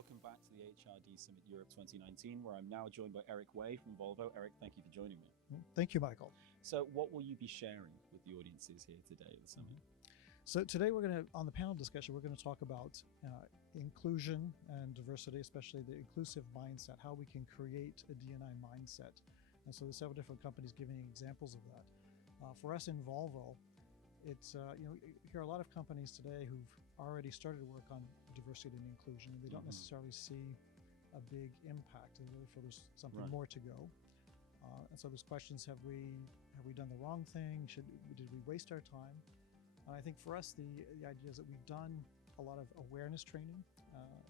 welcome back to the HRD Summit Europe 2019, where I'm now joined by Eric Way from Volvo. Eric, thank you for joining me. Thank you, Michael. So what will you be sharing with the audiences here today at the summit? So today on the panel discussion, we're going to talk about inclusion and diversity, especially the inclusive mindset, how we can create a D&I mindset. And so there's several different companies giving examples of that. For us in Volvo, it's, you hear a lot of companies today who've already started to work on diversity and inclusion, and they don't necessarily see a big impact. They really feel there's something more to go. And so there's questions, have we done the wrong thing? Did we waste our time? And I think for us, the idea is that we've done a lot of awareness training,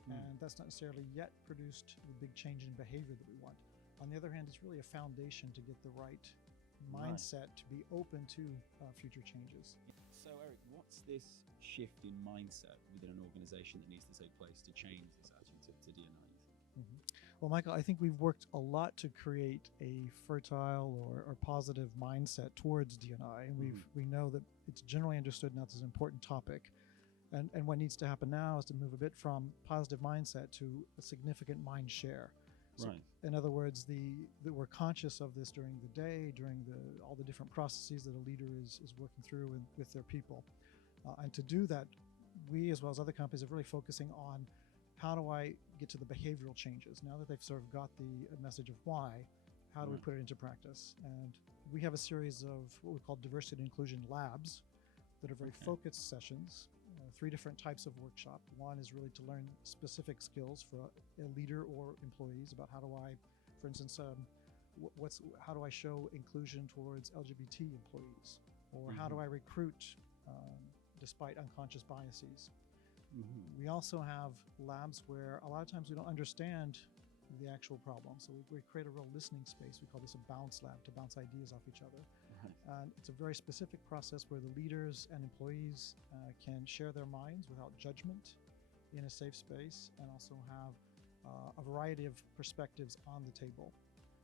and that's not necessarily yet produced the big change in behavior that we want. On the other hand, it's really a foundation to get the right mindset to be open to future changes. So Eric, what's this shift in mindset within an organization that needs to take place to change this attitude to D&I, you think? Well, Michael, I think we've worked a lot to create a fertile or positive mindset towards D&I, and we know that it's generally understood now as an important topic. And what needs to happen now is to move a bit from positive mindset to a significant mind share. So, in other words, that we're conscious of this during the day, during all the different processes that a leader is working through with their people. And to do that, we, as well as other companies, are really focusing on how do I get to the behavioral changes? Now that they've sort of got the message of why, how do we put it into practice? And we have a series of what we call diversity and inclusion labs that are very focused sessions. 3 different types of workshop. One is really to learn specific skills for a leader or employees about how do I, for instance, how do I show inclusion towards LGBT employees? Or how do I recruit despite unconscious biases? We also have labs where a lot of times we don't understand the actual problem. So we create a real listening space. We call this a bounce lab, to bounce ideas off each other. And it's a very specific process where the leaders and employees can share their minds without judgment in a safe space, and also have a variety of perspectives on the table.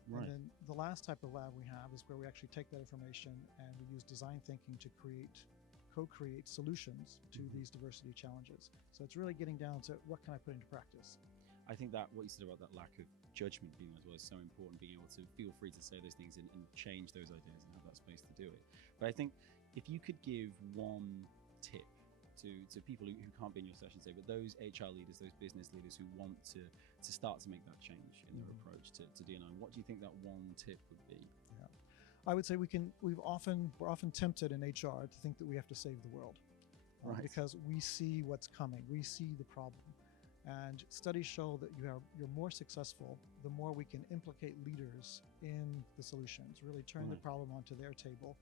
And then the last type of lab we have is where we actually take that information and we use design thinking to co-create solutions to these diversity challenges. So it's really getting down to what can I put into practice. I think that what you said about that lack of judgment being as well is so important, being able to feel free to say those things and change those ideas and have that space to do it. But I think if you could give one tip to people who can't be in your session today, but those HR leaders, those business leaders who want to start to make that change in their approach to D&I, what do you think that one tip would be? Yeah, I would say we're often tempted in HR to think that we have to save the world, because we see what's coming, we see the problem. And studies show that you're more successful the more we can implicate leaders in the solutions, really turn the problem onto their table,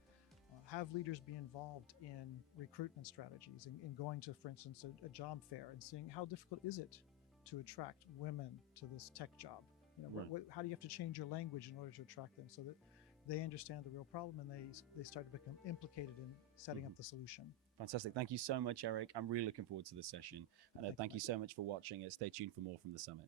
have leaders be involved in recruitment strategies, in going to, for instance, a job fair and seeing how difficult is it to attract women to this tech job. How do you have to change your language in order to attract them, so that they understand the real problem and they start to become implicated in setting up the solution. Fantastic. Thank you so much, Eric. I'm really looking forward to this session. And thank you so much for watching. Stay tuned for more from the summit.